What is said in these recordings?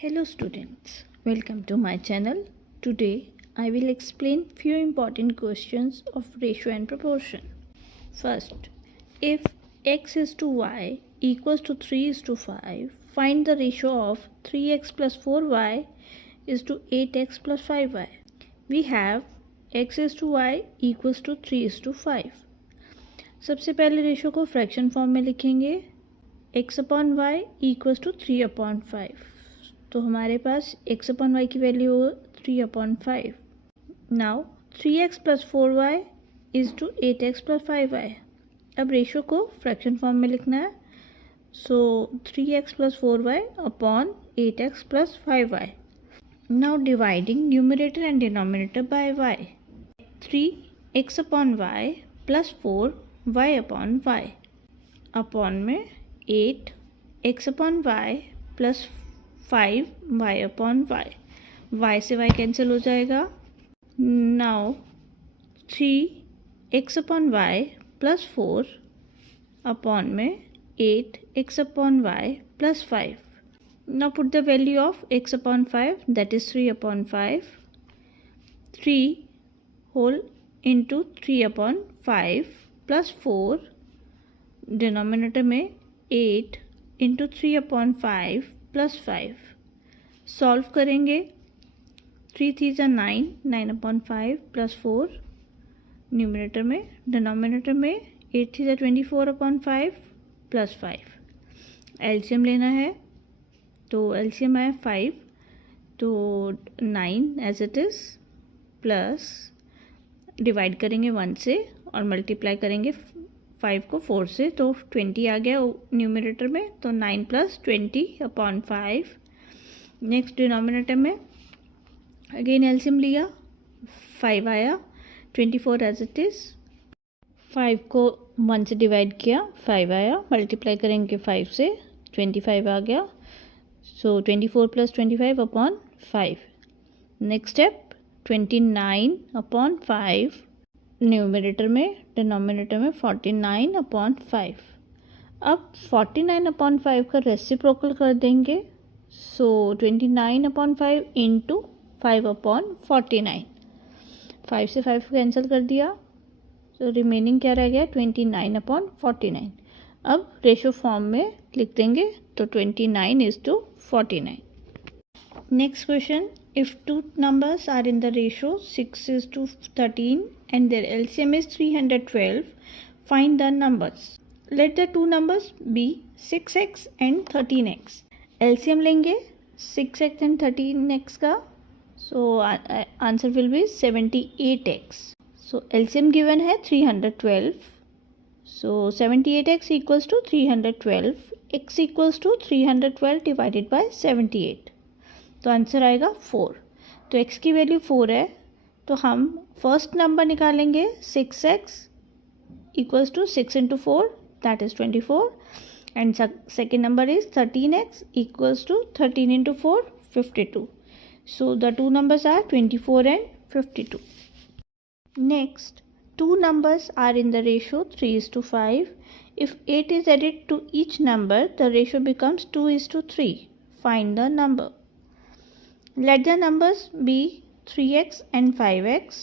Hello students, welcome to my channel. Today I will explain few important questions of ratio and proportion. First, if x is to y equals to 3 is to 5, find the ratio of 3x plus 4y is to 8x plus 5y. We have x is to y equals to 3 is to 5. सबसे पहले ratio को fraction form में लिखेंगे x upon y equals to 3 upon 5. तो हमारे पास x upon y की value हो 3 upon 5. Now 3x plus 4y is to 8x plus 5y. अब रेशो को फ्रैक्शन फॉर्म में लिखना है. So 3x plus 4y upon 8x plus 5y. Now dividing numerator and denominator by y. 3x upon y plus 4y upon y upon में 8x upon y plus 5y upon y से y cancel हो जाएगा. Now 3x upon y plus 4 upon में 8x upon y plus 5. Now put the value of x upon 5 that is 3 upon 5. 3 whole into 3 upon 5 plus 4 denominator में 8 into 3 upon 5 plus 5. Solve करेंगे. 3 3 ज़ा 9, 9 upon 5 plus 4 numerator में. Denominator में 8 3 ज़ा 24 upon 5 plus 5. LCM लेना है तो एलसीएम आया 5, तो 9 as it is plus divide करेंगे 1 से और मल्टीप्लाई करेंगे 5 को 4 से, तो 20 आ गया न्यूमरेटर में. तो 9 प्लस 20 अपॉन 5. नेक्स्ट डिनोमिनेटर में अगेन एलसीएम लिया, 5 आया, 24 एज इट इज़. 5 को 1 से डिवाइड किया, 5 आया, मल्टीप्लाई करेंगे 5 से, 25 आ गया. सो 24 plus 25 upon 5. Next step 29 upon 5 numerator में, डिनोमिनेटर में 49 अपॉन 5. अब 49 अपॉन 5 का रेसिप्रोकल कर देंगे. सो 29 अपॉन 5 इंटू 5 अपॉन 49. 5 से 5 कैंसिल कर दिया, तो रिमेनिंग क्या रह गया 29 अपॉन 49. अब रेशो फॉर्म में लिख देंगे, तो 29 is to 49. Next question, if two numbers are in the ratio 6 is to 13 and their LCM is 312, find the numbers. Let the two numbers be 6x and 13x. LCM लेंगे 6x and 13x का, so answer will be 78x. So LCM given है 312, so 78x equals to 312, x equals to 312 divided by 78. तो answer आएगा 4. तो x की value 4 है, तो हम फर्स्ट नंबर निकालेंगे 6x equals to 6 into 4 that is 24 and second number is 13x equals to 13 into 4 52. So the two numbers are 24 and 52. Next, two numbers are in the ratio 3 is to 5. If 8 is added to each number, the ratio becomes 2 is to 3. Find the number. Let the numbers be 3x and 5x.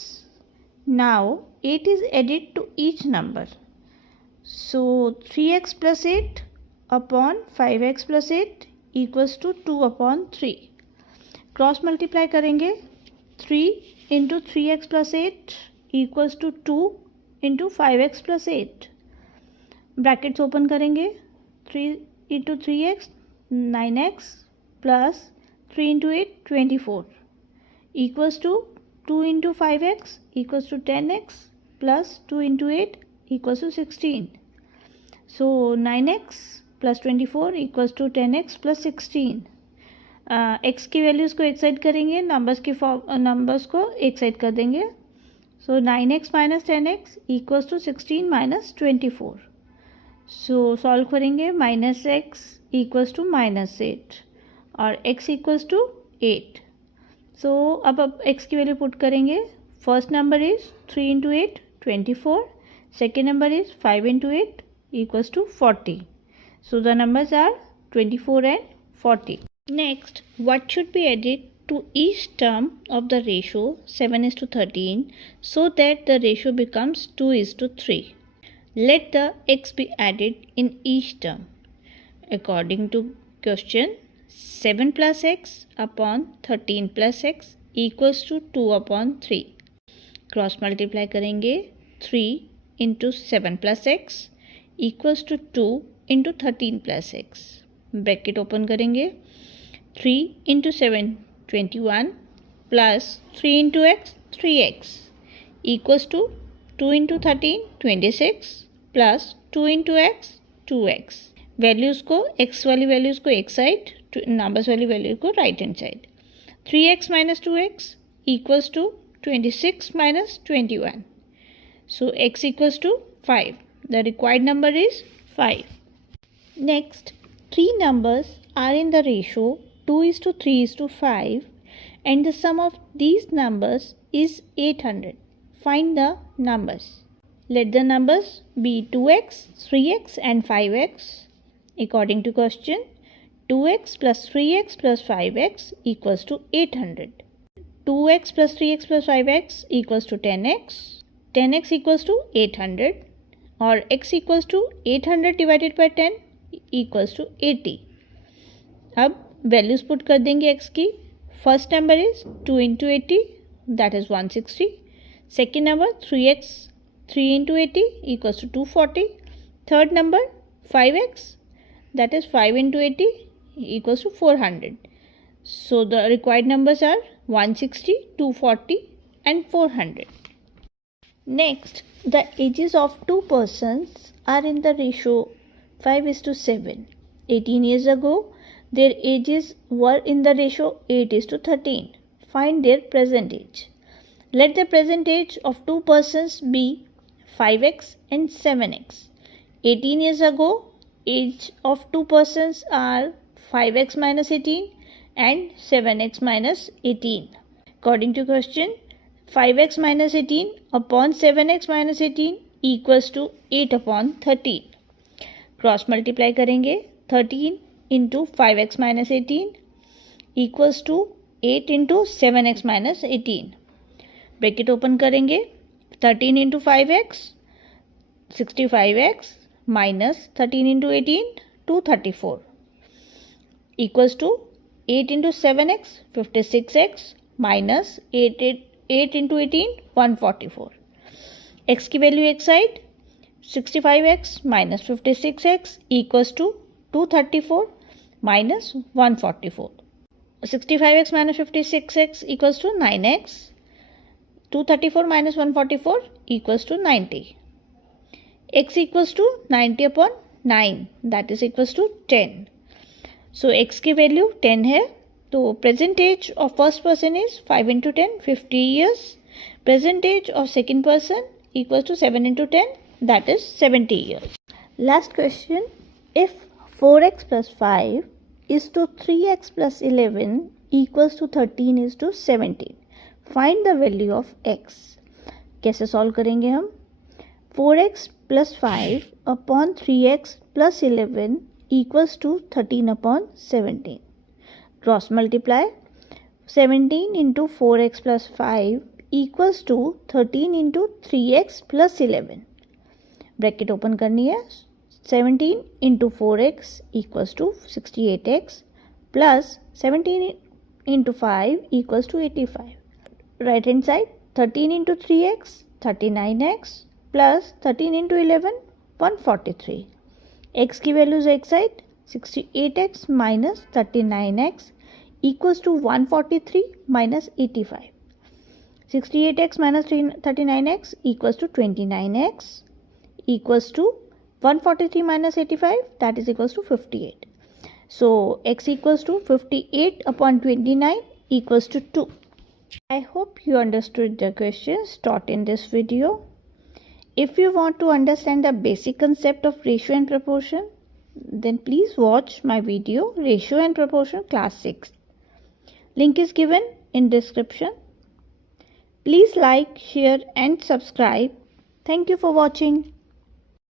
Now 8 is added to each number. So 3x plus 8 upon 5x plus 8 equals to 2 upon 3. Cross multiply करेंगे. 3 into 3x plus 8 equals to 2 into 5x plus 8. Brackets open करेंगे. 3 into 3x 9x plus 3 into 8 24 equals to 2 into 5x equals to 10x plus 2 into 8 equals to 16. So 9x plus 24 equals to 10x plus 16. x की values को एक side करेंगे, numbers को एक side कर देंगे. So 9x minus 10x equals to 16 minus 24. So solve करेंगे. Minus x equals to minus 8 और x इक्वल्स टू 8. सो अब x की वैल्यू पुट करेंगे. First number is 3 into 8 24. Second number is 5 into 8 equals to 40. So the numbers are 24 and 40. Next, what should be added to each term of the ratio 7:13 so that the ratio becomes 2:3? Let the x be added in each term. According to question, 7 plus x upon 13 plus x equals to 2 upon 3. Cross multiply करेंगे 3 into 7 plus x equals to 2 into 13 plus x. Bracket open करेंगे 3 into 7 21 plus 3 into x 3x equals to 2 into 13 26 plus 2 into x 2x. Values को x वाली values को एक side, numbers वाली value को right hand side. 3x minus 2x equals to 26 minus 21. So x equals to 5. The required number is 5. Next, three numbers are in the ratio 2:3:5 and the sum of these numbers is 800. Find the numbers. Let the numbers be 2x, 3x and 5x. According to question, 2x plus 3x plus 5x equals to 800. 2x plus 3x plus 5x equals to 10x. 10x equals to 800 or x equals to 800 divided by 10 equals to 80. अब values put कर देंगे x की. First number is 2 into 80 that is 160. Second number 3x 3 into 80 equals to 240. Third number 5x that is 5 into 80 equals to 400. So the required numbers are 160, 240 and 400. Next, the ages of two persons are in the ratio 5:7. 18 years ago, their ages were in the ratio 8:13. Find their present age. Let the present age of two persons be 5x and 7x. 18 years ago, age of two persons are 5x minus 18 and 7x minus 18. According to question, 5x minus 18 upon 7x minus 18 equals to 8 upon 13. Cross multiply करेंगे 13 into 5x minus 18 equals to 8 into 7x minus 18. Bracket open करेंगे 13 into 5x 65x minus 13 into 18 234 equals to 8 into 7x 56x minus 8 into 18 144. x की value एक side 65x minus 56x equals to 234 minus 144. 65x minus 56x equals to 9x. 234 minus 144 equals to 90. x equals to 90 upon 9 that is equals to 10. So x की value 10 है. तो present age of first person is 5 into 10 50 years. Present age of second person equals to 7 into 10 that is 70 years. Last question, if 4x plus 5 is to 3x plus 11 equals to 13 is to 17. Find the value of x. कैसे solve करेंगे हम? 4x plus 5 upon 3x plus 11 equals to 13 upon 17. Cross multiply 17 into 4x plus 5 equals to 13 into 3x plus 11. Bracket open करनी है 17 into 4x equals to 68x plus 17 into 5 equals to 85. Right hand side 13 into 3x 39x plus 13 into 11 143. x की values एक side 68x minus 39x equals to 143 minus 85. 68x minus 39x equals to 29x equals to 143 minus 85 that is equals to 58. So x equals to 58 upon 29 equals to 2. I hope you understood the questions taught in this video. If you want to understand the basic concept of ratio and proportion, then please watch my video Ratio and Proportion Class 6. Link is given in description. Please like, share and subscribe. Thank you for watching.